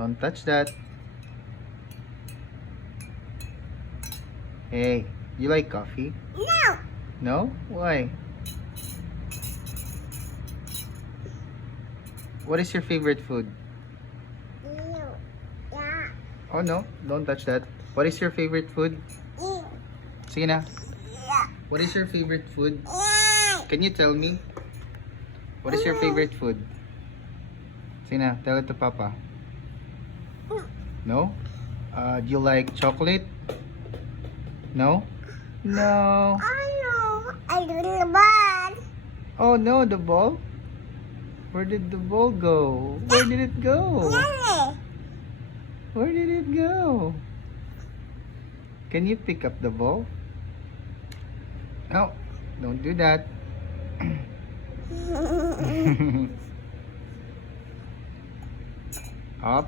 Don't touch that. Hey, you like coffee? No. No? Why? What is your favorite food? Ew. Yeah. Oh no, don't touch that. What is your favorite food? Ew. Sige na. Yeah. What is your favorite food? Yeah. Can you tell me? What is your favorite food? Sige na, tell it to Papa. No? Do you like chocolate? No? No. I know. I little bad. Oh no, the ball? Where did the ball go? Where did it go? Yeah. Where did it go? Can you pick up the ball? No, don't do that. Up.